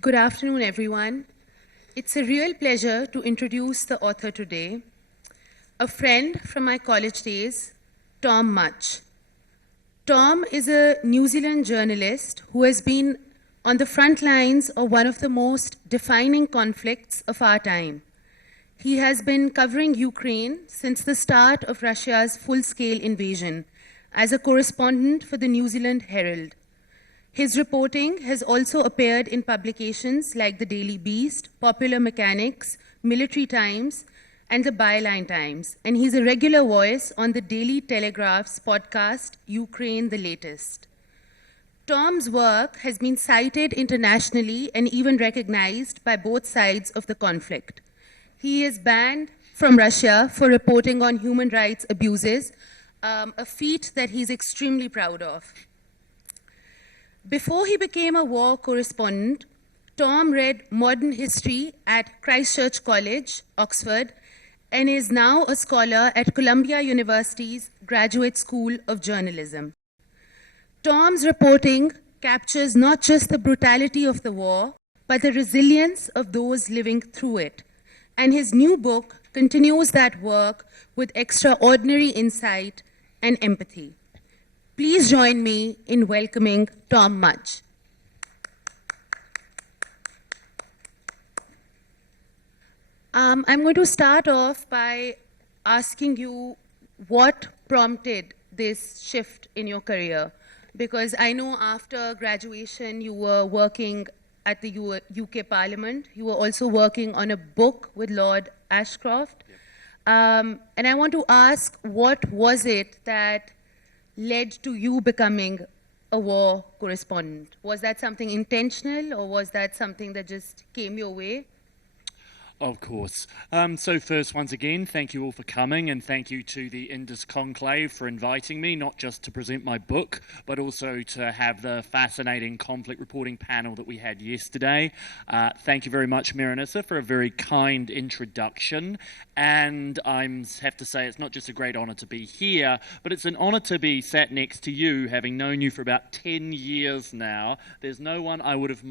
Good afternoon, everyone. It's a real pleasure to introduce the author today, a friend from my college days, Tom Much. Tom is a New Zealand journalist who has been on the front lines of one of the most defining conflicts of our time. He has been covering Ukraine since the start of Russia's full-scale invasion as a correspondent for the New Zealand Herald. His reporting has also appeared in publications like the Daily Beast, Popular Mechanics, Military Times, and the Byline Times, and he's a regular voice on the Daily Telegraph's podcast, Ukraine the Latest. Tom's work has been cited internationally and even recognized by both sides of the conflict. He is banned from Russia for reporting on human rights abuses, a feat that he's extremely proud of. Before he became a war correspondent, Tom read modern history at Christ Church College, Oxford, and is now a scholar at Columbia University's Graduate School of Journalism. Tom's reporting captures not just the brutality of the war, but the resilience of those living through it. And his new book continues that work with extraordinary insight and empathy. Please join me in welcoming Tom Much. I'm going to start off by asking you what prompted this shift in your career, because I know after graduation you were working at the UK Parliament. You were also working on a book with Lord Ashcroft. And I want to ask, what was it that led to you becoming a war correspondent? Was that something intentional, or was that something that just came your way? Of course. So first, once again, thank you all for coming, and thank you to the Indus Conclave for inviting me, not just to present my book, but also to have the fascinating conflict reporting panel that we had yesterday. Thank you very much, Marinissa, for a very kind introduction. And I have to say, it's not just a great honour to be here, but it's an honour to be sat next to you, having known you for about 10 years now. There's no one I would have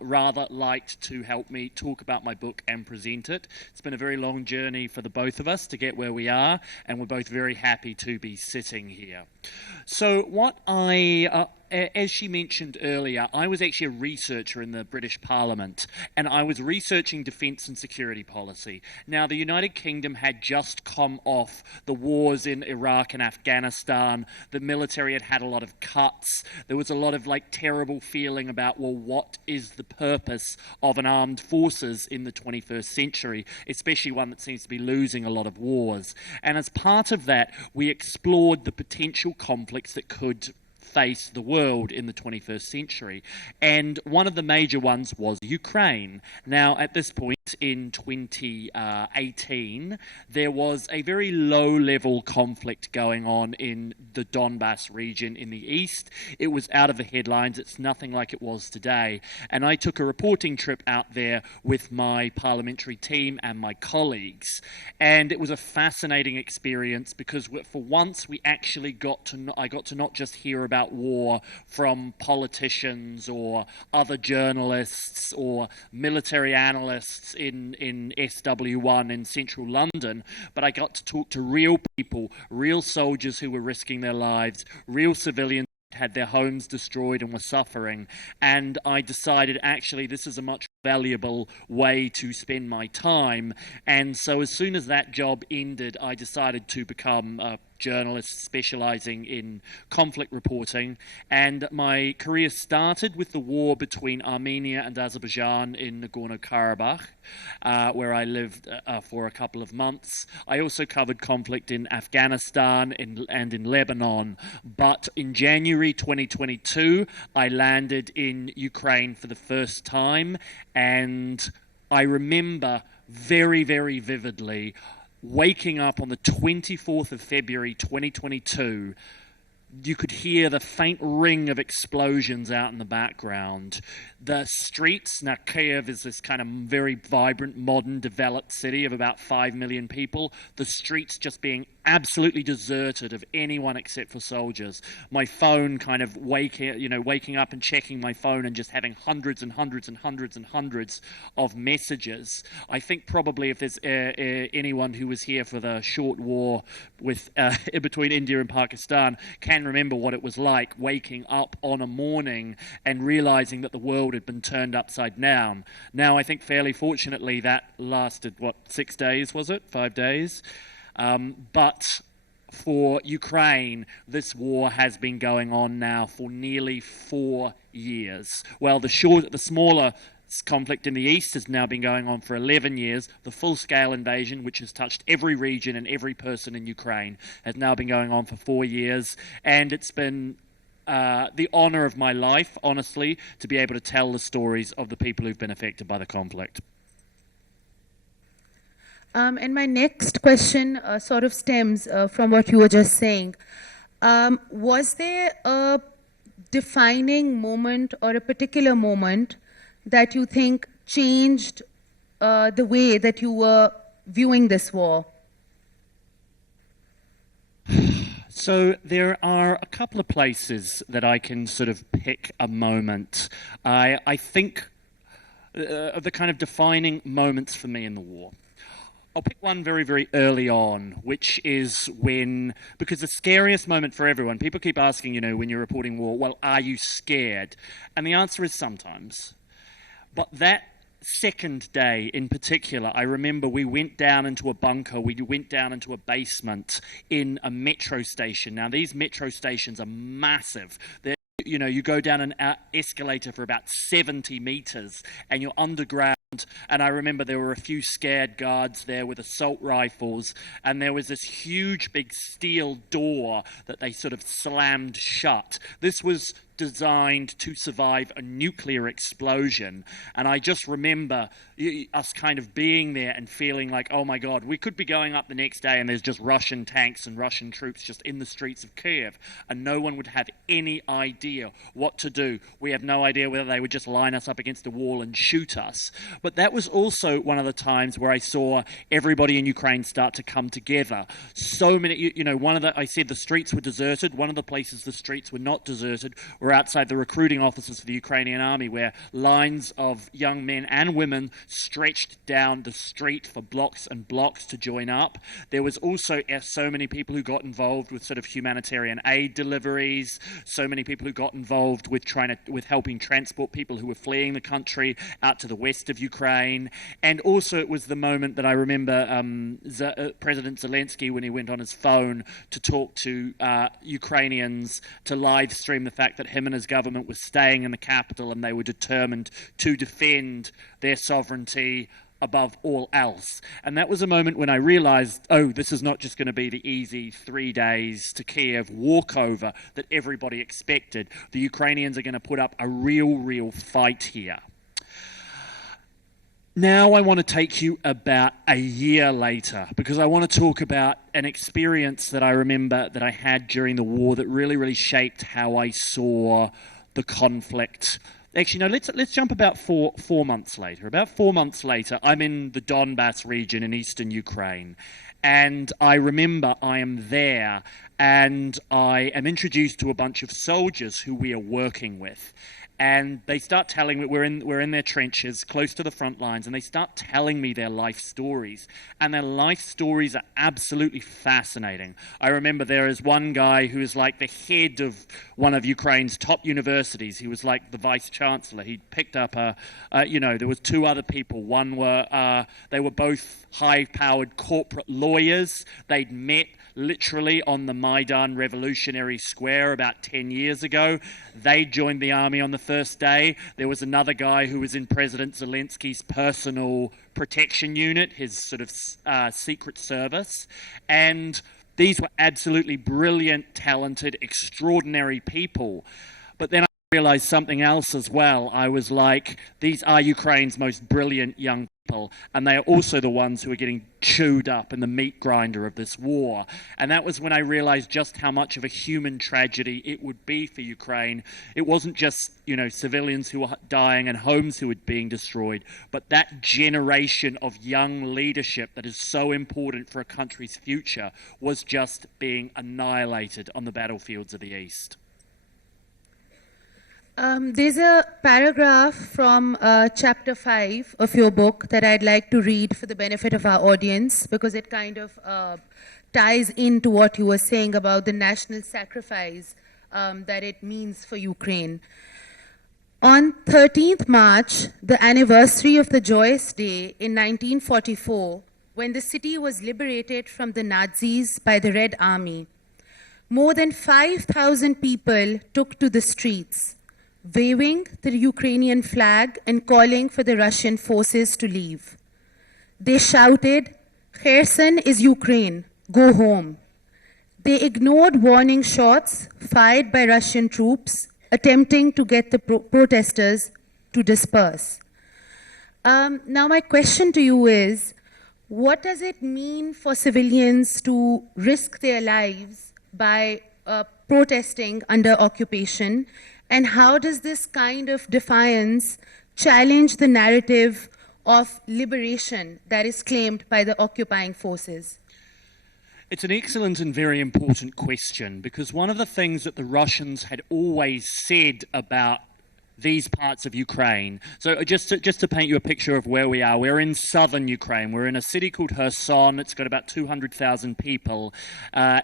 rather liked to help me talk about my book and present it. It's been a very long journey for the both of us to get where we are, and we're both very happy to be sitting here. So what as she mentioned earlier, I was actually a researcher in the British Parliament, and I was researching defence and security policy. Now, the United Kingdom had just come off the wars in Iraq and Afghanistan. The military had had a lot of cuts. There was a lot of terrible feeling about, well, what is the purpose of an armed forces in the 21st century, especially one that seems to be losing a lot of wars. And as part of that, we explored the potential conflicts that could face the world in the 21st century. And one of the major ones was Ukraine. Now, at this point in 2018, there was a very low-level conflict going on in the Donbass region in the east. It was out of the headlines. It's nothing like it was today. And I took a reporting trip out there with my parliamentary team and my colleagues. And it was a fascinating experience because for once I got to not just hear about war from politicians or other journalists or military analysts in SW1 in central London, but I got to talk to real people, real soldiers who were risking their lives, real civilians who had their homes destroyed and were suffering. And I decided, actually, this is a much valuable way to spend my time. And so as soon as that job ended, I decided to become a journalist specializing in conflict reporting, and my career started with the war between Armenia and Azerbaijan in Nagorno-Karabakh, where I lived for a couple of months. I also covered conflict in Afghanistan and in Lebanon, but in January 2022 I landed in Ukraine for the first time, and I remember very, very vividly waking up on the 24th of February 2022, You could hear the faint ring of explosions out in the background. The streets, now Kiev is this kind of very vibrant, modern, developed city of about 5 million people. The streets just being absolutely deserted of anyone except for soldiers. My phone kind of waking up and checking my phone and just having hundreds and hundreds and hundreds and hundreds of messages. I think probably if there's anyone who was here for the short war with between India and Pakistan can remember what it was like waking up on a morning and realizing that the world had been turned upside down. Now, I think fairly fortunately that lasted, 6 days, was it? 5 days? But for Ukraine, this war has been going on now for nearly 4 years. Well, the smaller conflict in the east has now been going on for 11 years. The full-scale invasion, which has touched every region and every person in Ukraine, has now been going on for 4 years. And it's been the honor of my life, honestly, to be able to tell the stories of the people who've been affected by the conflict. And my next question sort of stems from what you were just saying. Was there a defining moment or a particular moment that you think changed the way that you were viewing this war? So there are a couple of places that I can sort of pick a moment. I think of the kind of defining moments for me in the war. I'll pick one very, very early on, which is because the scariest moment for everyone, people keep asking, when you're reporting war, well, are you scared? And the answer is sometimes. But that second day in particular, I remember we went down into a bunker, we went down into a basement in a metro station. Now, these metro stations are massive. You go down an escalator for about 70 meters and you're underground. And I remember there were a few scared guards there with assault rifles, and there was this huge big steel door that they sort of slammed shut. This was designed to survive a nuclear explosion, and I just remember us kind of being there and feeling like, oh my God, we could be going up the next day and there's just Russian tanks and Russian troops just in the streets of Kiev, and no one would have any idea what to do. We have no idea whether they would just line us up against a wall and shoot us. But that was also one of the times where I saw everybody in Ukraine start to come together. So many, I said the streets were deserted. One of the places the streets were not deserted were outside the recruiting offices for the Ukrainian army, where lines of young men and women stretched down the street for blocks and blocks to join up. There was also so many people who got involved with sort of humanitarian aid deliveries, so many people who got involved with helping transport people who were fleeing the country out to the west of Ukraine. And also it was the moment that I remember President Zelensky, when he went on his phone to talk to Ukrainians, to live stream the fact that him and his government was staying in the capital and they were determined to defend their sovereignty above all else. And that was a moment when I realized, this is not just going to be the easy 3 days to Kiev walkover that everybody expected. The Ukrainians are going to put up a real fight here. Now I want to take you about a year later, because I want to talk about an experience that I remember that I had during the war that really shaped how I saw the conflict. Actually, no, let's jump about four months later. About 4 months later, I'm in the Donbass region in eastern Ukraine. And I remember I am there and I am introduced to a bunch of soldiers who we are working with. And they start telling me, we're in their trenches, close to the front lines, and they start telling me their life stories. And their life stories are absolutely fascinating. I remember there is one guy who is like the head of one of Ukraine's top universities. He was like the vice chancellor. He picked up there was two other people. They were both high-powered corporate lawyers. They'd met literally on the Maidan Revolutionary Square about 10 years ago. They joined the army on the first day. There was another guy who was in President Zelensky's personal protection unit, his sort of secret service. And these were absolutely brilliant, talented, extraordinary people. But then I realized something else as well. I was like, these are Ukraine's most brilliant young people. people, and they are also the ones who are getting chewed up in the meat grinder of this war. And that was when I realized just how much of a human tragedy it would be for Ukraine. It wasn't just, civilians who were dying and homes who were being destroyed, but that generation of young leadership that is so important for a country's future was just being annihilated on the battlefields of the East. There's a paragraph from chapter 5 of your book that I'd like to read for the benefit of our audience, because it kind of ties into what you were saying about the national sacrifice that it means for Ukraine. On 13th March, the anniversary of the joyous day in 1944, when the city was liberated from the Nazis by the Red Army, more than 5,000 people took to the streets, waving the Ukrainian flag and calling for the Russian forces to leave. They shouted, "Kherson is Ukraine, go home." They ignored warning shots fired by Russian troops, attempting to get the protesters to disperse. Now my question to you is, what does it mean for civilians to risk their lives by protesting under occupation? And how does this kind of defiance challenge the narrative of liberation that is claimed by the occupying forces? It's an excellent and very important question, because one of the things that the Russians had always said about these parts of Ukraine. So just to paint you a picture of where we are, we're in southern Ukraine. We're in a city called Kherson. It's got about 200,000 people.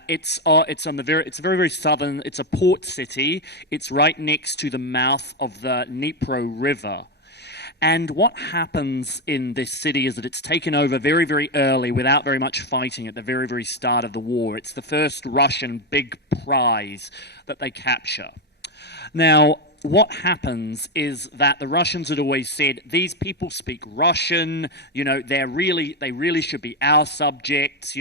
It's very, very southern. It's a port city. It's right next to the mouth of the Dnipro River. And what happens in this city is that it's taken over very, very early without very much fighting at the very, very start of the war. It's the first Russian big prize that they capture. Now, what happens is that the Russians had always said, these people speak Russian, they really should be our subjects,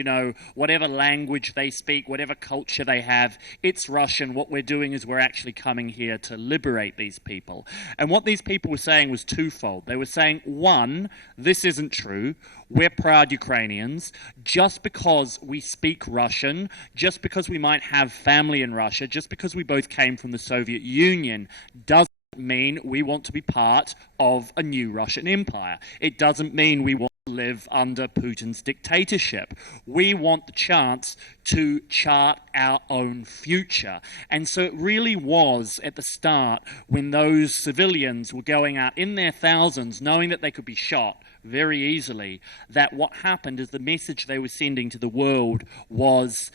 whatever language they speak, whatever culture they have, it's Russian. What we're doing is we're actually coming here to liberate these people. And what these people were saying was twofold. They were saying, one, this isn't true. We're proud Ukrainians. Just because we speak Russian, just because we might have family in Russia, just because we both came from the Soviet Union, doesn't mean we want to be part of a new Russian empire. It doesn't mean we want to live under Putin's dictatorship. We want the chance to chart our own future. And so it really was at the start, when those civilians were going out in their thousands, knowing that they could be shot very easily, that what happened is the message they were sending to the world was,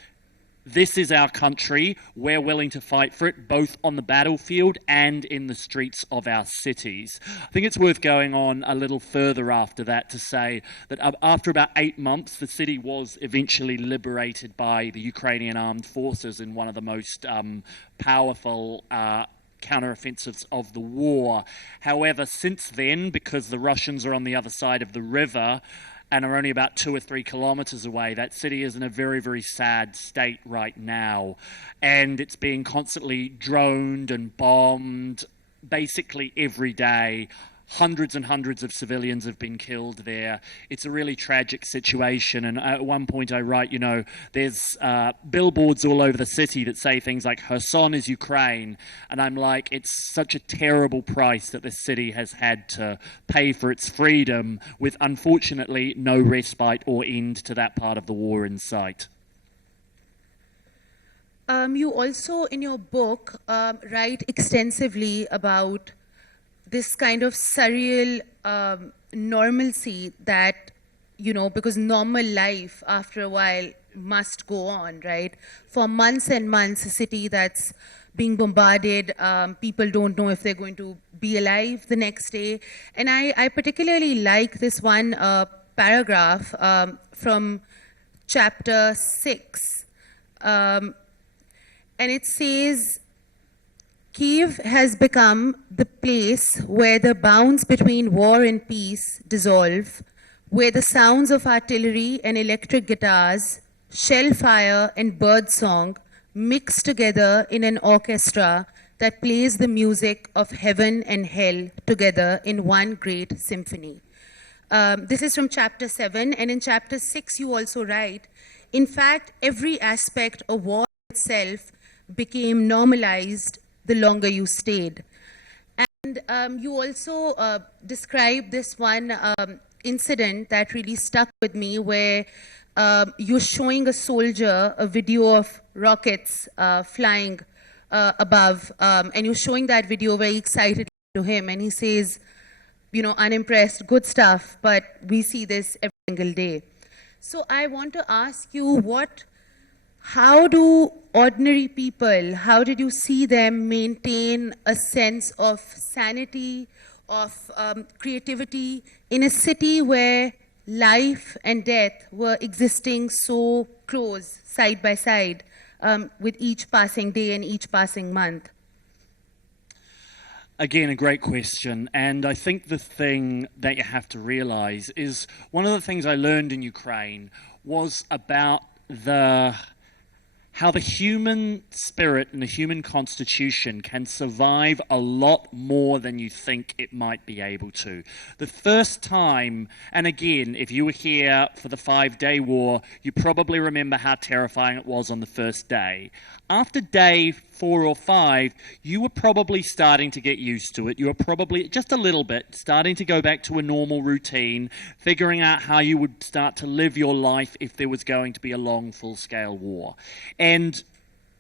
this is our country, we're willing to fight for it, both on the battlefield and in the streets of our cities. I think it's worth going on a little further after that to say that after about 8 months, the city was eventually liberated by the Ukrainian armed forces in one of the most powerful counteroffensives of the war. However, since then, because the Russians are on the other side of the river and are only about 2 or 3 kilometers away, that city is in a very, very sad state right now. And it's being constantly droned and bombed basically every day. Hundreds and hundreds of civilians have been killed there. It's a really tragic situation. And at one point I write, there's billboards all over the city that say things like, Kherson is Ukraine. And I'm like, it's such a terrible price that this city has had to pay for its freedom, with unfortunately no respite or end to that part of the war in sight. You also, in your book, write extensively about this kind of surreal normalcy that, because normal life after a while must go on, right? For months and months, a city that's being bombarded, people don't know if they're going to be alive the next day. And I particularly like this one paragraph from chapter 6. And it says, Kiev has become the place where the bounds between war and peace dissolve, where the sounds of artillery and electric guitars, shell fire and bird song mix together in an orchestra that plays the music of heaven and hell together in one great symphony. This is from chapter 7, and in chapter 6 you also write, in fact, every aspect of war itself became normalized the longer you stayed. And you also describe this one incident that really stuck with me, where you're showing a soldier a video of rockets flying above, and you're showing that video very excitedly to him, and he says, you know, unimpressed, good stuff, but we see this every single day. So I want to ask you, how do ordinary people, how did you see them maintain a sense of sanity, of creativity in a city where life and death were existing so close, side by side, with each passing day and each passing month? Again, a great question. And I think the thing that you have to realize is one of the things I learned in Ukraine was about how the human spirit and the human constitution can survive a lot more than you think it might be able to. The first time, and again, if you were here for the 5-day war, you probably remember how terrifying it was on the first day. After day 4 or 5, you were probably starting to get used to it. You were probably, just a little bit, starting to go back to a normal routine, figuring out how you would start to live your life if there was going to be a long, full-scale war. And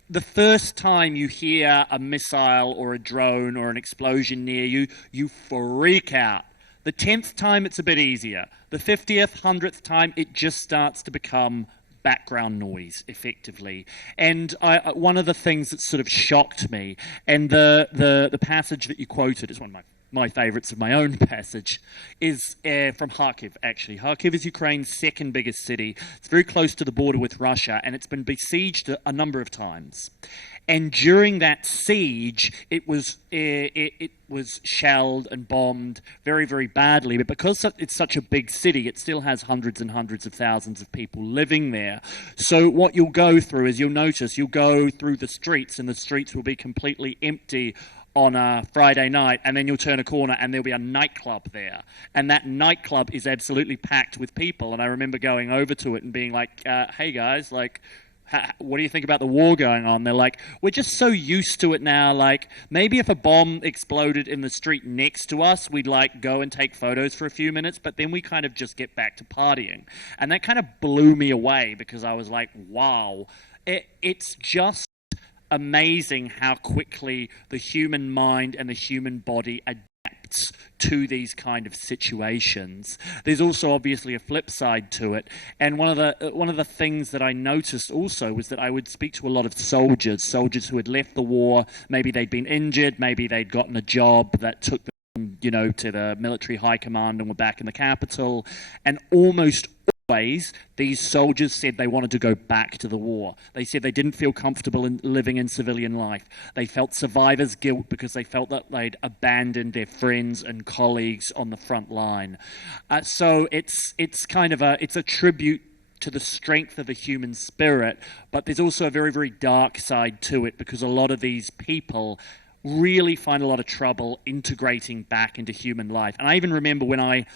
the first time you hear a missile or a drone or an explosion near you, you freak out. The 10th time, it's a bit easier. The 50th, 100th time, it just starts to become background noise, effectively. And one of the things that sort of shocked me, and the passage that you quoted is one of my favourites of my own passage, is from Kharkiv, actually. Kharkiv is Ukraine's second biggest city. It's very close to the border with Russia, and it's been besieged a number of times. And during that siege, it was shelled and bombed very, very badly. But because it's such a big city, it still has hundreds and hundreds of thousands of people living there. So what you'll go through is you'll go through the streets, and the streets will be completely empty on a Friday night, and then you'll turn a corner and there'll be a nightclub there. And that nightclub is absolutely packed with people. And I remember going over to it and being like, hey guys, like, what do you think about the war going on? They're like, we're just so used to it now. Like, maybe if a bomb exploded in the street next to us, we'd like go and take photos for a few minutes, but then we kind of just get back to partying. And that kind of blew me away, because I was like, wow, it's just amazing how quickly the human mind and the human body adapts to these kind of situations. There's also obviously a flip side to it, and one of the things that I noticed also was that I would speak to a lot of soldiers who had left the war. Maybe they'd been injured, maybe they'd gotten a job that took them, you know, to the military high command and were back in the capital, and almost always these soldiers said they wanted to go back to the war. They said they didn't feel comfortable in living in civilian life. They felt survivor's guilt because they felt that they'd abandoned their friends and colleagues on the front line. So it's kind of a tribute to the strength of the human spirit, but there's also a very, very dark side to it, because a lot of these people really find a lot of trouble integrating back into human life. And I even remember when I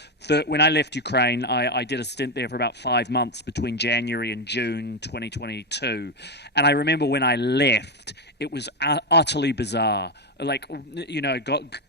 left Ukraine, I did a stint there for about 5 months between January and June 2022. And I remember when I left, it was utterly bizarre. Like, you know,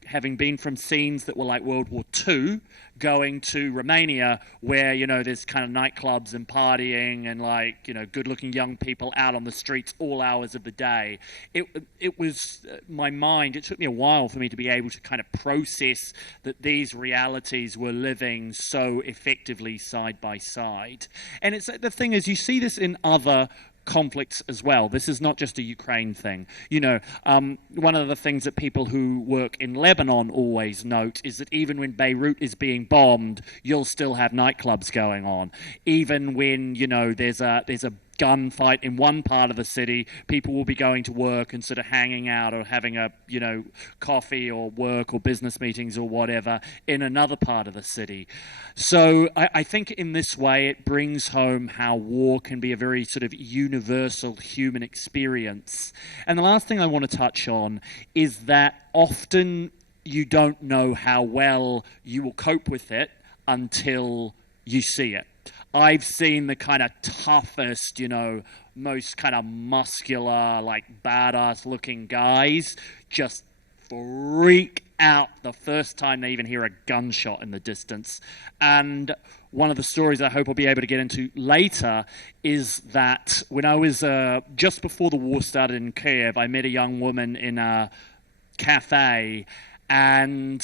having been from scenes that were like World War II, going to Romania where, you know, there's kind of nightclubs and partying and, like, you know, good-looking young people out on the streets all hours of the day. It was my mind. It took me a while for me to be able to kind of process that these realities were living so effectively side by side. And it's the thing is, you see this in other conflicts as well. This is not just a Ukraine thing. You know, one of the things that people who work in Lebanon always note is that even when Beirut is being bombed, you'll still have nightclubs going on. Even when, you know, there's a gunfight in one part of the city, people will be going to work and sort of hanging out or having a, you know, coffee or work or business meetings or whatever in another part of the city. So I think in this way it brings home how war can be a very sort of universal human experience. And the last thing I want to touch on is that often you don't know how well you will cope with it until you see it. I've seen the kind of toughest, most kind of muscular, like badass looking guys just freak out the first time they even hear a gunshot in the distance. And one of the stories I hope I'll be able to get into later is that when I was just before the war started in Kiev, I met a young woman in a cafe, and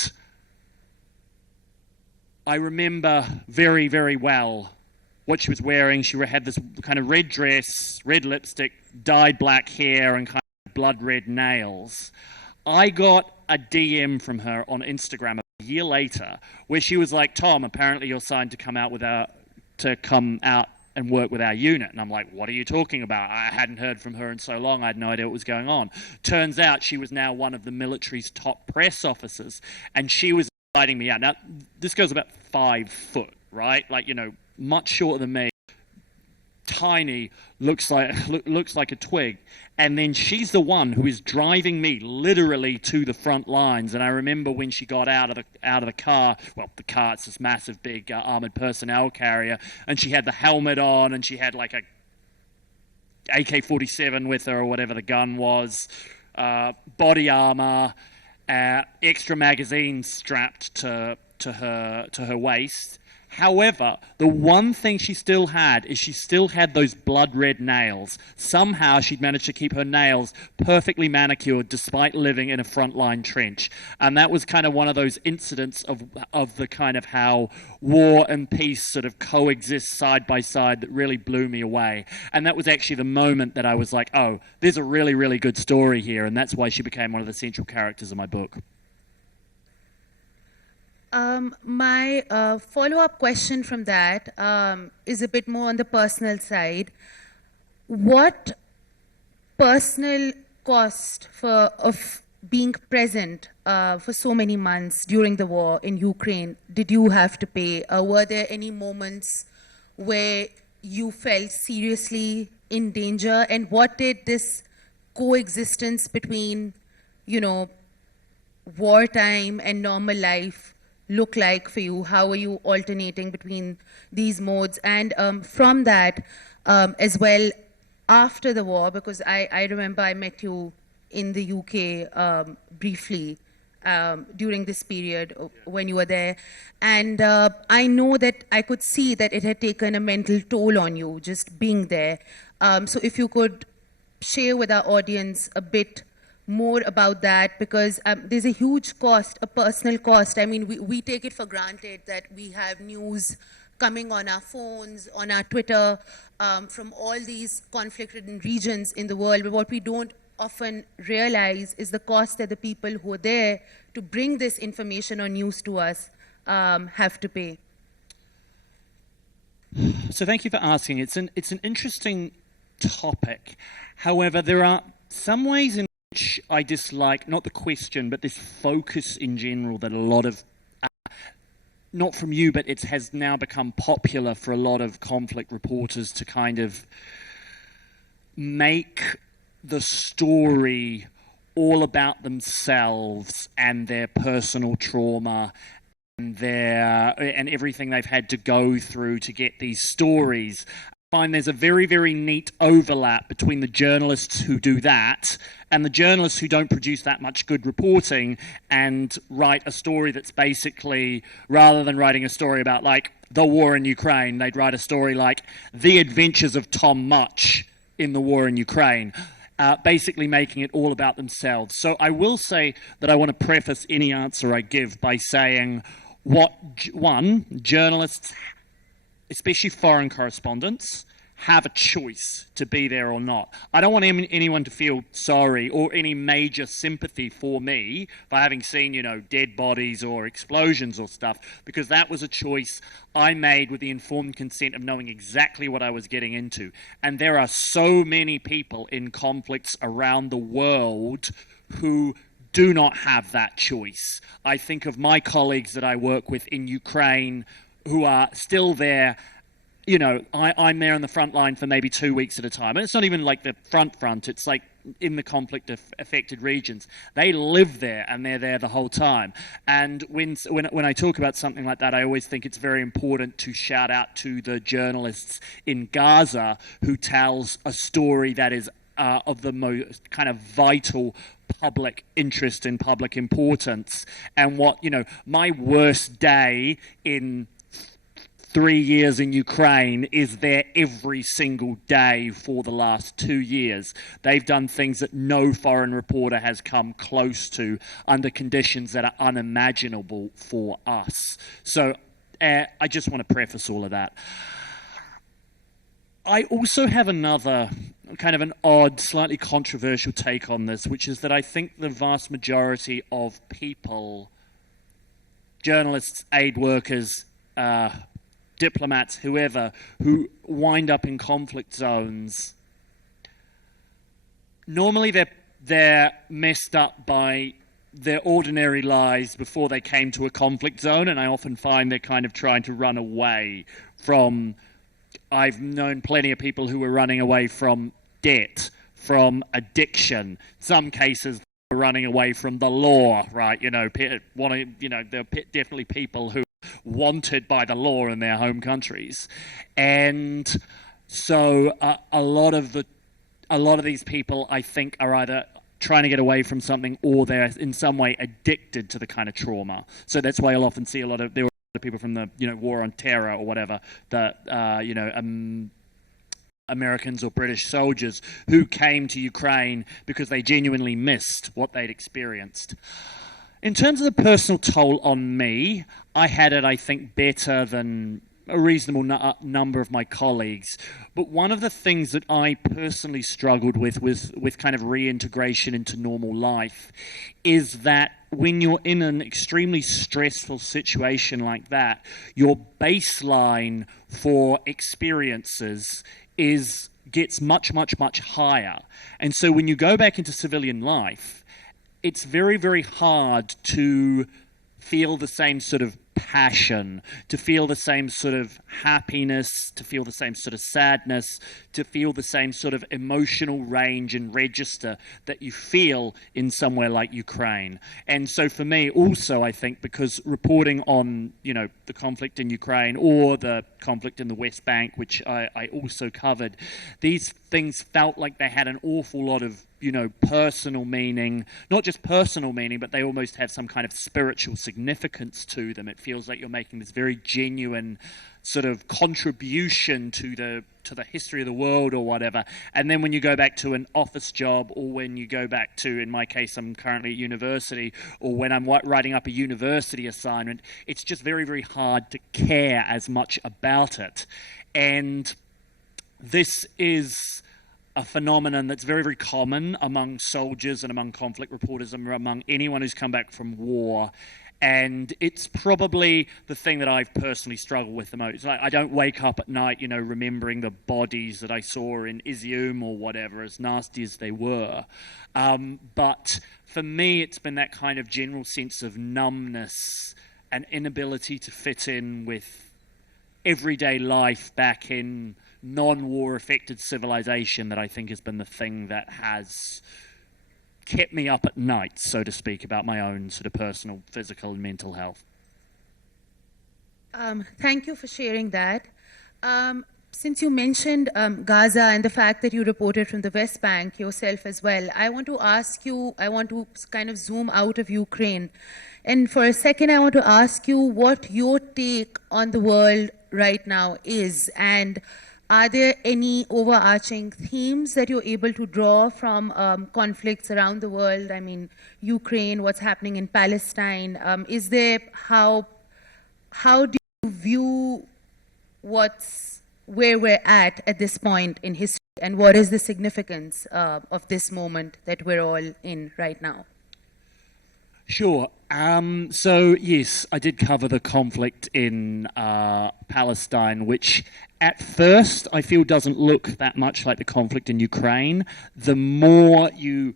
I remember very, very well what she was wearing. She had this kind of red dress, red lipstick, dyed black hair, and kind of blood red nails. I got a DM from her on Instagram a year later where she was like, "Tom, apparently you're signed to come out and work with our unit." And I'm like, "What are you talking about?" I hadn't heard from her in so long. I had no idea what was going on. Turns out she was now one of the military's top press officers, and she was inviting me out. Now, this girl's about 5 foot, right? Like, much shorter than me. Tiny, looks like a twig, and then she's the one who is driving me literally to the front lines. And I remember when she got out of the car. Well, the car, it's this massive, big armored personnel carrier, and she had the helmet on, and she had like a AK-47 with her or whatever the gun was, body armor, extra magazines strapped to her waist. However, the one thing she still had is she still had those blood red nails. Somehow she'd managed to keep her nails perfectly manicured despite living in a frontline trench. And that was kind of one of those incidents of the kind of how war and peace sort of coexist side by side that really blew me away. And that was actually the moment that I was like, oh, there's a really, really good story here. And that's why she became one of the central characters of my book. My follow-up question from that is a bit more on the personal side. What personal cost of being present for so many months during the war in Ukraine did you have to pay? Were there any moments where you felt seriously in danger? And what did this coexistence between, wartime and normal life look like for you? How are you alternating between these modes? And from that, as well, after the war, because I remember I met you in the UK briefly during this period when you were there. And I know that I could see that it had taken a mental toll on you just being there. So if you could share with our audience a bit more about that, because there's a huge cost, a personal cost. I mean, we take it for granted that we have news coming on our phones, on our Twitter, from all these conflict-ridden regions in the world. But what we don't often realize is the cost that the people who are there to bring this information or news to us have to pay. So thank you for asking. It's an interesting topic. However, there are some ways in which I dislike, not the question, but this focus in general that a lot of, not from you, but it has now become popular for a lot of conflict reporters to kind of make the story all about themselves and their personal trauma and everything they've had to go through to get these stories. I find there's a very, very neat overlap between the journalists who do that and the journalists who don't produce that much good reporting and write a story that's basically, rather than writing a story about like the war in Ukraine, they'd write a story like the adventures of Tom Much in the war in Ukraine. Basically making it all about themselves. So I will say that I want to preface any answer I give by saying journalists, especially foreign correspondents, have a choice to be there or not. I don't want anyone to feel sorry or any major sympathy for me for having seen, dead bodies or explosions or stuff, because that was a choice I made with the informed consent of knowing exactly what I was getting into. And there are so many people in conflicts around the world who do not have that choice. I think of my colleagues that I work with in Ukraine who are still there you know, I'm there on the front line for maybe 2 weeks at a time. And it's not even like the front, it's like in the conflict affected regions. They live there and they're there the whole time. And when I talk about something like that, I always think it's very important to shout out to the journalists in Gaza who tells a story that is of the most kind of vital public interest and public importance. And what, you know, my worst day in 3 years in Ukraine is there every single day for the last 2 years. They've done things that no foreign reporter has come close to under conditions that are unimaginable for us. So I just want to preface all of that. I also have another kind of an odd, slightly controversial take on this, which is that I think the vast majority of people, journalists, aid workers, diplomats, whoever, who wind up in conflict zones, normally they're messed up by their ordinary lives before they came to a conflict zone, and I often find they're kind of trying to run away from... I've known plenty of people who were running away from debt, from addiction. Some cases they're running away from the law, right? You know, there are definitely people who wanted by the law in their home countries, and so a lot of these people, I think, are either trying to get away from something or they're in some way addicted to the kind of trauma. So that's why I'll often see there were people from the war on terror or whatever, that Americans or British soldiers who came to Ukraine because they genuinely missed what they'd experienced. In terms of the personal toll on me, I had it, I think, better than a reasonable number of my colleagues. But one of the things that I personally struggled with kind of reintegration into normal life is that when you're in an extremely stressful situation like that, your baseline for experiences gets much, much, much higher. And so when you go back into civilian life, it's very, very hard to feel the same sort of passion, to feel the same sort of happiness, to feel the same sort of sadness, to feel the same sort of emotional range and register that you feel in somewhere like Ukraine. And so for me also, I think, because reporting on, the conflict in Ukraine or the conflict in the West Bank, which I also covered, these things felt like they had an awful lot of personal meaning, not just personal meaning, but they almost have some kind of spiritual significance to them. It feels like you're making this very genuine sort of contribution to the history of the world or whatever. And then when you go back to an office job, or when you go back to, in my case, I'm currently at university, or when I'm writing up a university assignment, it's just very, very hard to care as much about it. And this is a phenomenon that's very, very common among soldiers and among conflict reporters and among anyone who's come back from war. And it's probably the thing that I've personally struggled with the most. Like, I don't wake up at night, remembering the bodies that I saw in Izium or whatever, as nasty as they were. But for me, it's been that kind of general sense of numbness and inability to fit in with everyday life back in non-war affected civilization that I think has been the thing that has kept me up at night, so to speak, about my own sort of personal, physical and mental health. Thank you for sharing that. Since you mentioned Gaza and the fact that you reported from the West Bank yourself as well, I want to kind of zoom out of Ukraine. And for a second, I want to ask you what your take on the world right now is, and are there any overarching themes that you're able to draw from conflicts around the world? I mean, Ukraine, what's happening in Palestine. How do you view where we're at this point in history, and what is the significance of this moment that we're all in right now? Sure. So, yes, I did cover the conflict in Palestine, which at first I feel doesn't look that much like the conflict in Ukraine. The more you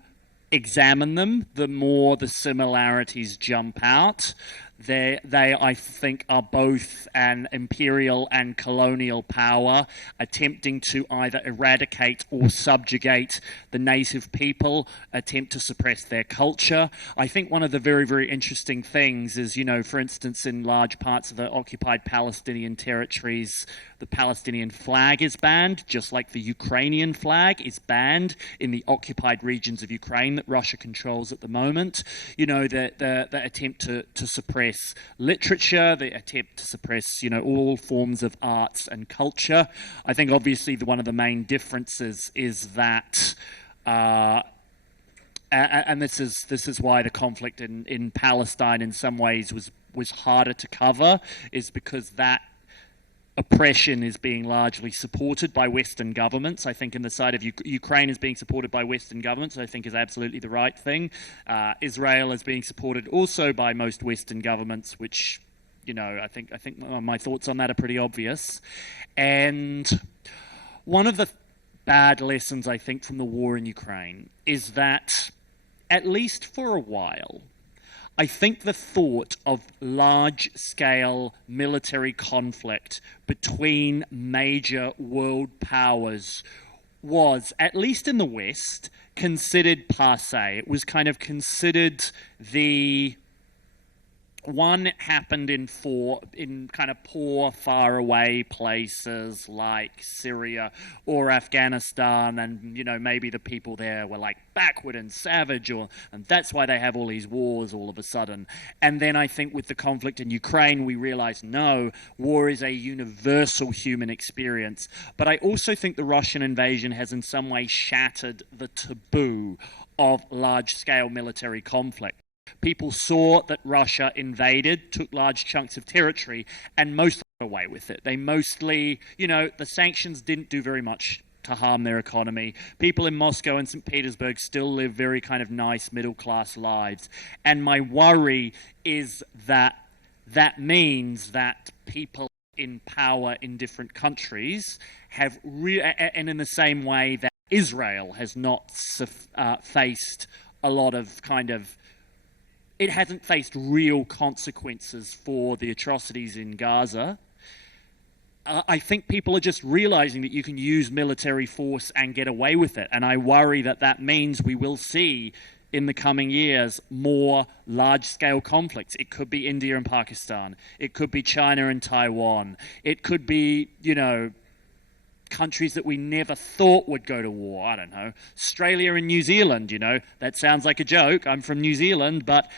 examine them, the more the similarities jump out. They, I think, are both an imperial and colonial power attempting to either eradicate or subjugate the native people, attempt to suppress their culture. I think one of the very, very interesting things is, for instance, in large parts of the occupied Palestinian territories, the Palestinian flag is banned, just like the Ukrainian flag is banned in the occupied regions of Ukraine that Russia controls at the moment. The attempt to suppress literature, the attempt to suppress, all forms of arts and culture. I think obviously one of the main differences is that and this is why the conflict in Palestine in some ways was harder to cover, is because that oppression is being largely supported by Western governments. I think in the side of Ukraine is being supported by Western governments, I think is absolutely the right thing. Israel is being supported also by most Western governments, which, I think my thoughts on that are pretty obvious. And one of the bad lessons, I think, from the war in Ukraine is that, at least for a while, I think the thought of large-scale military conflict between major world powers was, at least in the West, considered passé. It was kind of considered the... One happened in kind of poor, faraway places like Syria or Afghanistan, and maybe the people there were like backward and savage, and that's why they have all these wars all of a sudden. And then I think with the conflict in Ukraine, we realized no, war is a universal human experience. But I also think the Russian invasion has in some way shattered the taboo of large-scale military conflict. People saw that Russia invaded, took large chunks of territory, and mostly got away with it. They mostly, the sanctions didn't do very much to harm their economy. People in Moscow and St. Petersburg still live very kind of nice middle-class lives. And my worry is that means that people in power in different countries have, and in the same way that Israel has not faced a lot of it hasn't faced real consequences for the atrocities in Gaza. I think people are just realizing that you can use military force and get away with it. And I worry that means we will see in the coming years more large-scale conflicts. It could be India and Pakistan. It could be China and Taiwan. It could be, countries that we never thought would go to war. I don't know, Australia and New Zealand, that sounds like a joke. I'm from New Zealand, but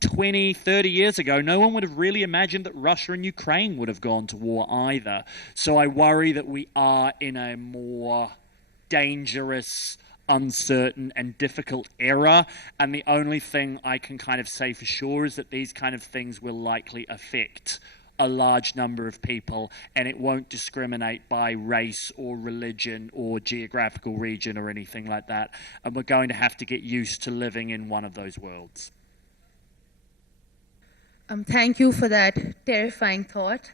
20, 30 years ago, no one would have really imagined that Russia and Ukraine would have gone to war either. So I worry that we are in a more dangerous, uncertain and difficult era, and the only thing I can kind of say for sure is that these kind of things will likely affect a large number of people, and it won't discriminate by race or religion or geographical region or anything like that. And we're going to have to get used to living in one of those worlds. Thank you for that terrifying thought.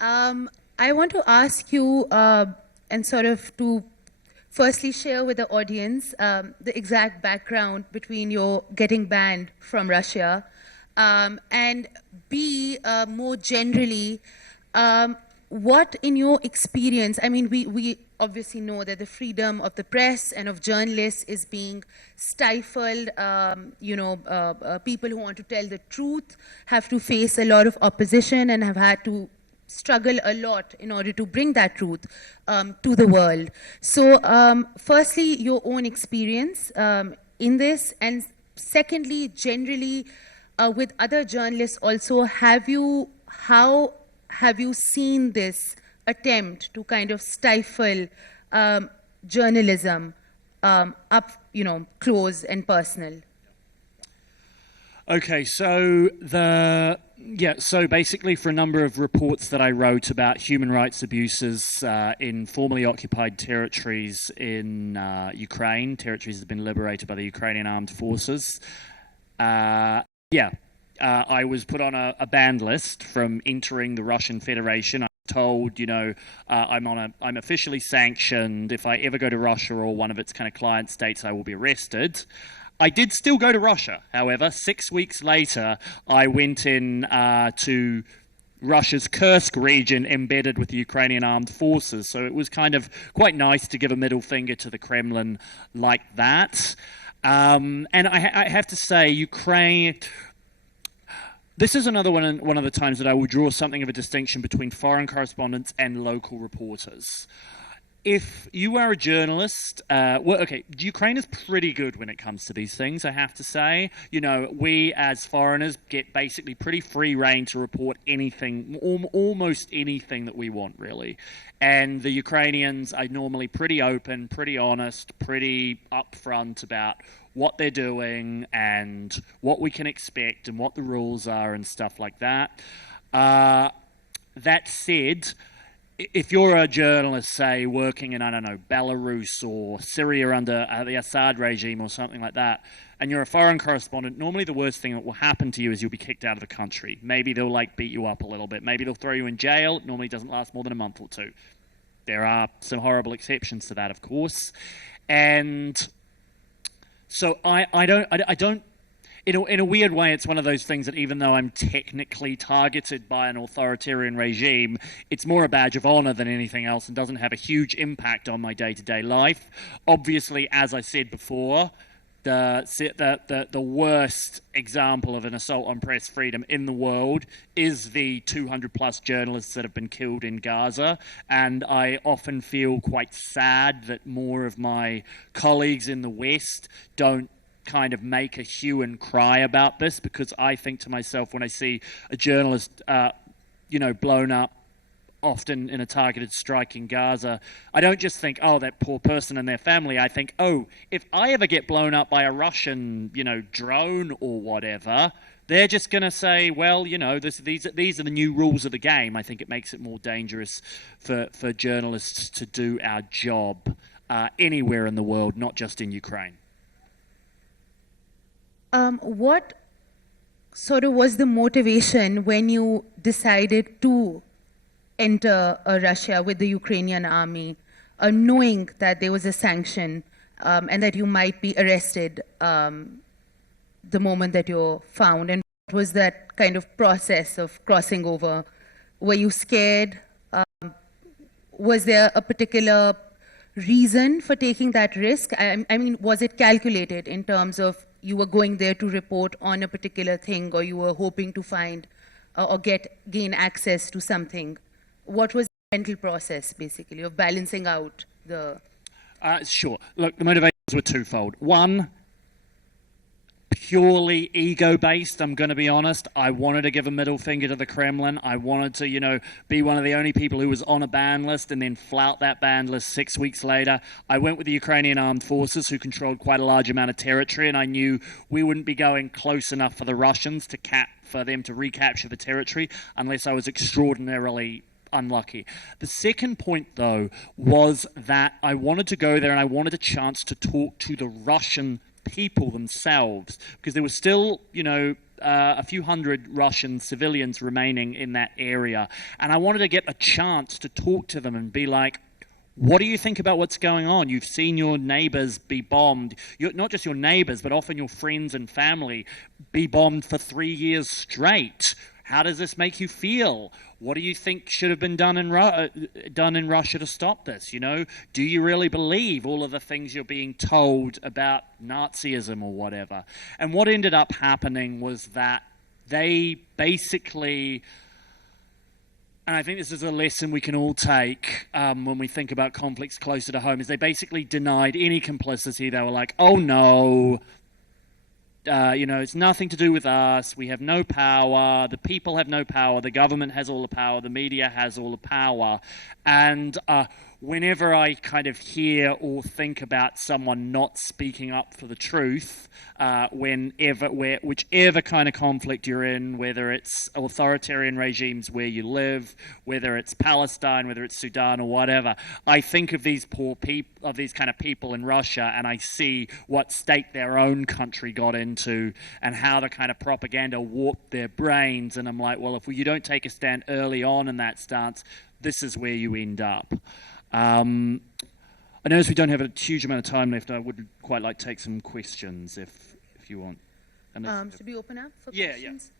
I want to ask you, and sort of to firstly share with the audience the exact background between your getting banned from Russia, and B, more generally, what in your experience, I mean, we obviously know that the freedom of the press and of journalists is being stifled. People who want to tell the truth have to face a lot of opposition and have had to struggle a lot in order to bring that truth to the world. So firstly, your own experience in this, and secondly, generally, with other journalists also, how have you seen this attempt to kind of stifle journalism up, close and personal? Okay, so basically for a number of reports that I wrote about human rights abuses in formerly occupied territories in Ukraine, territories that have been liberated by the Ukrainian armed forces, I was put on a banned list from entering the Russian Federation. I'm told, I'm officially sanctioned. If I ever go to Russia or one of its kind of client states, I will be arrested. I did still go to Russia, however. 6 weeks later, I went in to Russia's Kursk region embedded with the Ukrainian armed forces. So it was kind of quite nice to give a middle finger to the Kremlin like that. And I have to say, Ukraine... This is another one of the times that I will draw something of a distinction between foreign correspondents and local reporters. If you are a journalist, Ukraine is pretty good when it comes to these things, I have to say. You know, we as foreigners get basically pretty free rein to report anything, almost anything that we want, really. And the Ukrainians are normally pretty open, pretty honest, pretty upfront about what they're doing and what we can expect and what the rules are and stuff like that. That said, if you're a journalist, say, working in, I don't know, Belarus or Syria under the Assad regime or something like that, and you're a foreign correspondent, normally the worst thing that will happen to you is you'll be kicked out of the country. Maybe they'll, beat you up a little bit. Maybe they'll throw you in jail. It normally doesn't last more than a month or two. There are some horrible exceptions to that, of course. And so I don't... In a weird way, it's one of those things that even though I'm technically targeted by an authoritarian regime, it's more a badge of honor than anything else and doesn't have a huge impact on my day-to-day life. Obviously, as I said before, the worst example of an assault on press freedom in the world is the 200-plus journalists that have been killed in Gaza, and I often feel quite sad that more of my colleagues in the West don't kind of make a hue and cry about this, because I think to myself when I see a journalist, blown up, often in a targeted strike in Gaza, I don't just think, oh, that poor person and their family. I think, oh, if I ever get blown up by a Russian, drone or whatever, they're just going to say, well, these are the new rules of the game. I think it makes it more dangerous for journalists to do our job anywhere in the world, not just in Ukraine. What sort of was the motivation when you decided to enter Russia with the Ukrainian army, knowing that there was a sanction and that you might be arrested the moment that you're found? And what was that kind of process of crossing over? Were you scared? Was there a particular reason for taking that risk? I mean, was it calculated in terms of you were going there to report on a particular thing, or you were hoping to find or gain access to something? What was the mental process, basically, of balancing out the... Sure. Look, the motivations were twofold. One, purely ego-based, I'm going to be honest. I wanted to give a middle finger to the Kremlin. I wanted to, be one of the only people who was on a ban list and then flout that ban list 6 weeks later. I went with the Ukrainian armed forces, who controlled quite a large amount of territory, and I knew we wouldn't be going close enough for the Russians for them to recapture the territory unless I was extraordinarily unlucky. The second point, though, was that I wanted to go there and I wanted a chance to talk to the Russian people themselves, because there was still, a few hundred Russian civilians remaining in that area. And I wanted to get a chance to talk to them and be like, what do you think about what's going on? You've seen your neighbors be bombed. Not just your neighbors, but often your friends and family be bombed for 3 years straight. How does this make you feel? What do you think should have been done in Russia to stop this? Do you really believe all of the things you're being told about Nazism or whatever? And what ended up happening was that they basically, and I think this is a lesson we can all take when we think about conflicts closer to home, is they basically denied any complicity. They were like, oh no, it's nothing to do with us. We have no power. The people have no power. The government has all the power. The media has all the power. And whenever I kind of hear or think about someone not speaking up for the truth, whichever kind of conflict you're in, whether it's authoritarian regimes where you live, whether it's Palestine, whether it's Sudan or whatever, I think of these these kind of people in Russia, and I see what state their own country got into and how the kind of propaganda warped their brains. And I'm like, well, if you don't take a stand early on in that stance, this is where you end up. I notice we don't have a huge amount of time left. I would quite like to take some questions if you want. Should we open up for Yeah. questions?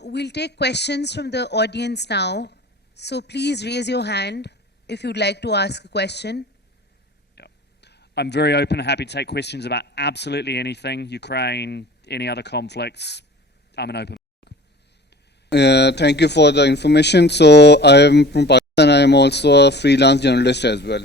We'll take questions from the audience now. So please raise your hand if you'd like to ask a question. I'm very open and happy to take questions about absolutely anything, Ukraine, any other conflicts. I'm an open. Thank you for the information. So I am from Pakistan. I am also a freelance journalist as well.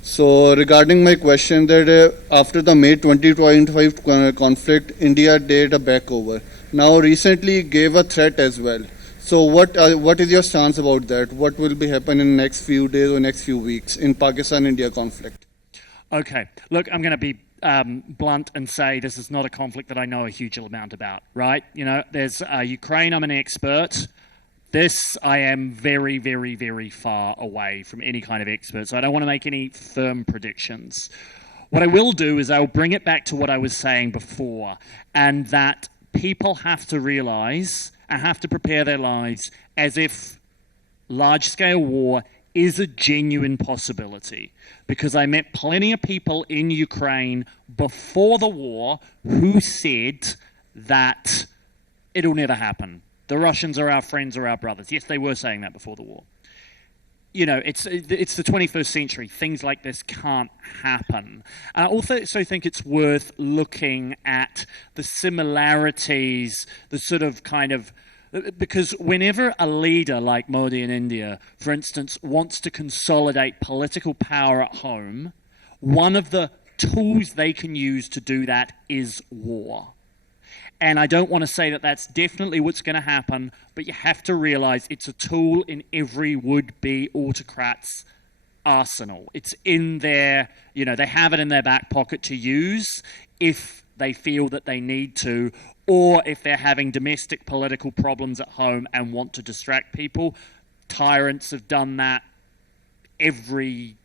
So regarding my question that after the May 2025 conflict, India did a backover. Now recently gave a threat as well. So what is your stance about that? What will be happen in the next few days or next few weeks in Pakistan-India conflict? Okay, look, I'm going to be blunt and say this is not a conflict that I know a huge amount about, right? You know, there's Ukraine, I'm an expert. This, I am very, very, very far away from any kind of expert, so I don't want to make any firm predictions. What I will do is I'll bring it back to what I was saying before, and that people have to realize and have to prepare their lives as if large-scale war is a genuine possibility, because I met plenty of people in Ukraine before the war who said that it'll never happen. The Russians are our friends or our brothers. Yes, they were saying that before the war. You know, it's the 21st century. Things like this can't happen. I also think it's worth looking at the similarities, the sort of kind of, because whenever a leader like Modi in India, for instance, wants to consolidate political power at home, one of the tools they can use to do that is war. And I don't want to say that that's definitely what's going to happen, but you have to realize it's a tool in every would-be autocrat's arsenal. It's in their, you know, they have it in their back pocket to use if they feel that they need to, or if they're having domestic political problems at home and want to distract people. Tyrants have done that every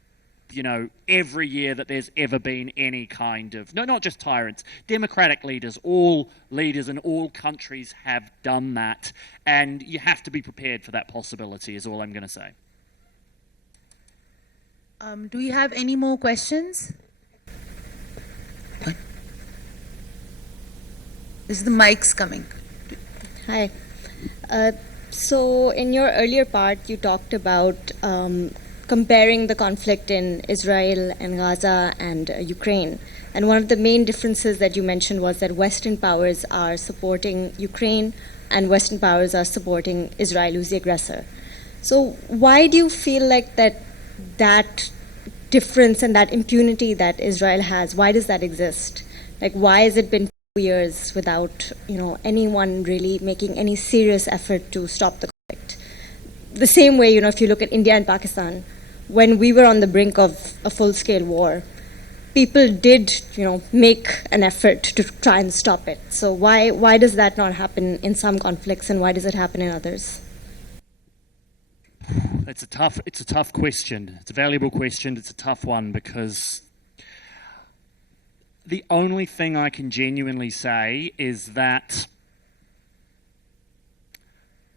year that there's ever been any kind of, no, not just tyrants, democratic leaders, all leaders in all countries have done that, and you have to be prepared for that possibility is all I'm going to say. Do we have any more questions? This is the mics coming. Hi. So in your earlier part, you talked about comparing the conflict in Israel and Gaza and Ukraine. And one of the main differences that you mentioned was that Western powers are supporting Ukraine and Western powers are supporting Israel, who's the aggressor. So why do you feel like that difference and that impunity that Israel has, why does that exist? Like, why has it been 2 years without, anyone really making any serious effort to stop the conflict? The same way, if you look at India and Pakistan, when we were on the brink of a full-scale war, people did, make an effort to try and stop it. So why does that not happen in some conflicts, and why does it happen in others? It's a tough question. It's a valuable question. It's a tough one, because the only thing I can genuinely say is that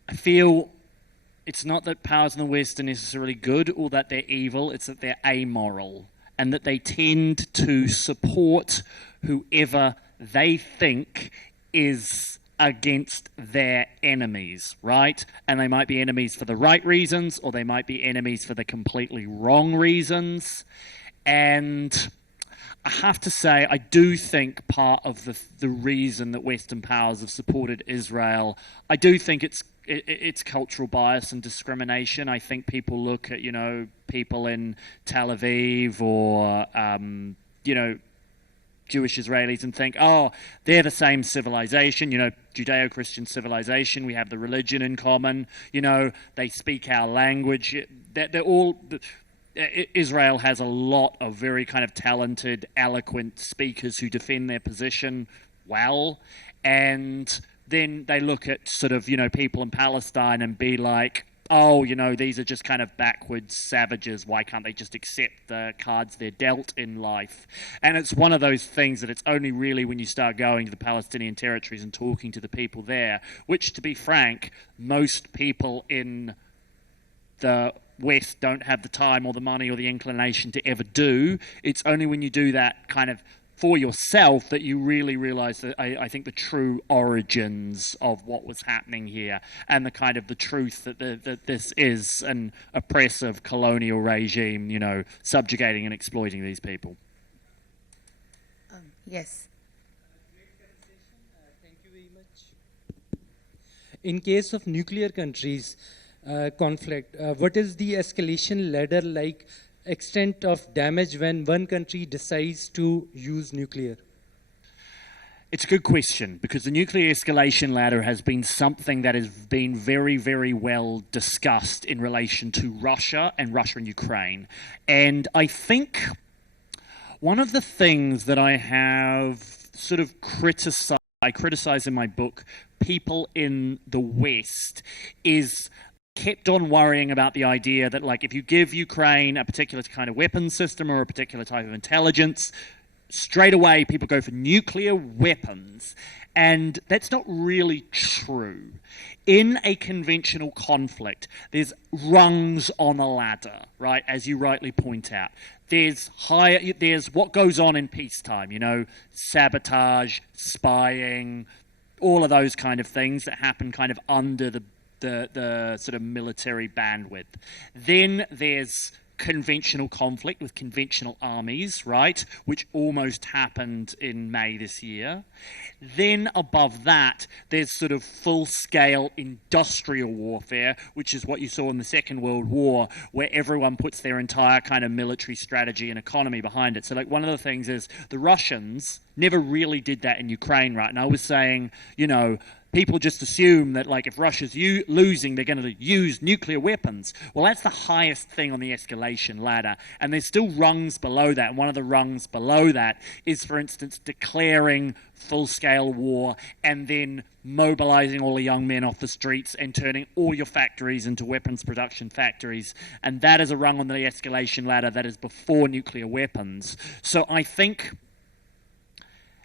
I feel it's not that powers in the West are necessarily good or that they're evil, it's that they're amoral, and that they tend to support whoever they think is against their enemies, right? And they might be enemies for the right reasons, or they might be enemies for the completely wrong reasons. And I have to say, I do think part of the reason that Western powers have supported Israel, I do think it's cultural bias and discrimination. I think people look at, people in Tel Aviv or, Jewish Israelis and think, oh, they're the same civilization, Judeo-Christian civilization. We have the religion in common. They speak our language. They're all... Israel has a lot of very kind of talented, eloquent speakers who defend their position well, and then they look at sort of, people in Palestine and be like, oh, these are just kind of backwards savages. Why can't they just accept the cards they're dealt in life? And it's one of those things that it's only really when you start going to the Palestinian territories and talking to the people there, which, to be frank, most people in the West don't have the time or the money or the inclination to ever do. It's only when you do that kind of for yourself that you really realize that I think the true origins of what was happening here and the kind of the truth that this is an oppressive colonial regime, you know, subjugating and exploiting these people. Yes. Thank you very much. In case of nuclear countries conflict, what is the escalation ladder like extent of damage when one country decides to use nuclear? It's a good question, because the nuclear escalation ladder has been something that has been very, very well discussed in relation to Russia and Ukraine. And I think one of the things that I have sort of I criticize in my book people in the West is kept on worrying about the idea that, like, if you give Ukraine a particular kind of weapon system or a particular type of intelligence, straight away people go for nuclear weapons. And that's not really true. In a conventional conflict, there's rungs on a ladder, right? As you rightly point out. There's what goes on in peacetime, you know, sabotage, spying, all of those kind of things that happen kind of under the sort of military bandwidth. Then there's conventional conflict with conventional armies, right, which almost happened in May this year. Then above that, there's sort of full-scale industrial warfare, which is what you saw in the Second World War, where everyone puts their entire kind of military strategy and economy behind it. So, like, one of the things is the Russians never really did that in Ukraine, right? And I was saying, you know, people just assume that, like, if Russia's losing, they're going to use nuclear weapons. Well, that's the highest thing on the escalation ladder. And there's still rungs below that. And one of the rungs below that is, for instance, declaring full-scale war and then mobilizing all the young men off the streets and turning all your factories into weapons production factories. And that is a rung on the escalation ladder that is before nuclear weapons. So I think,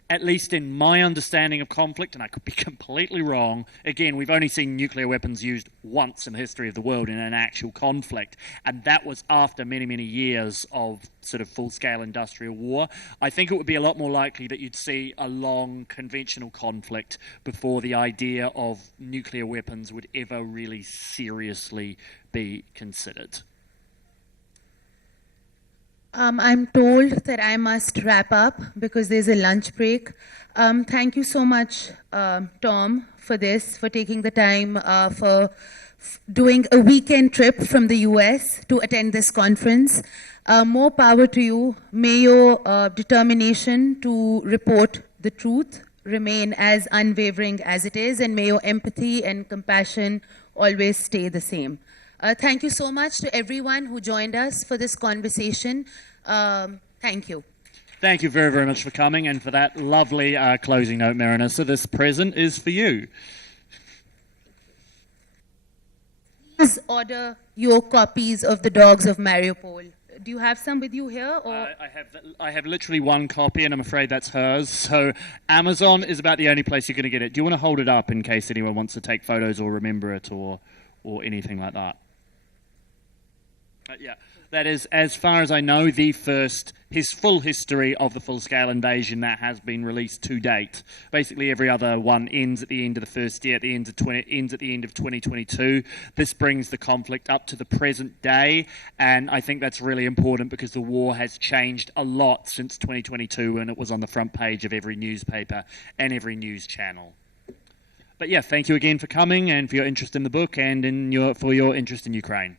at least in my understanding of conflict, and I could be completely wrong, again, we've only seen nuclear weapons used once in the history of the world in an actual conflict, and that was after many, many years of sort of full-scale industrial war. I think it would be a lot more likely that you'd see a long conventional conflict before the idea of nuclear weapons would ever really seriously be considered. I'm told that I must wrap up because there's a lunch break. Thank you so much, Tom, for this, for taking the time, for doing a weekend trip from the US to attend this conference. More power to you. May your determination to report the truth remain as unwavering as it is, and may your empathy and compassion always stay the same. Thank you so much to everyone who joined us for this conversation. Thank you. Thank you very, very much for coming and for that lovely closing note, Marina. So this present is for you. Please order your copies of The Dogs of Mariupol. Do you have some with you here? Or? I have literally one copy, and I'm afraid that's hers. So Amazon is about the only place you're going to get it. Do you want to hold it up in case anyone wants to take photos or remember it or anything like that? Yeah, that is, as far as I know, his full history of the full-scale invasion that has been released to date. Basically, every other one ends at the end of the first year, ends at the end of 2022. This brings the conflict up to the present day, and I think that's really important because the war has changed a lot since 2022 when it was on the front page of every newspaper and every news channel. But yeah, thank you again for coming and for your interest in the book and for your interest in Ukraine.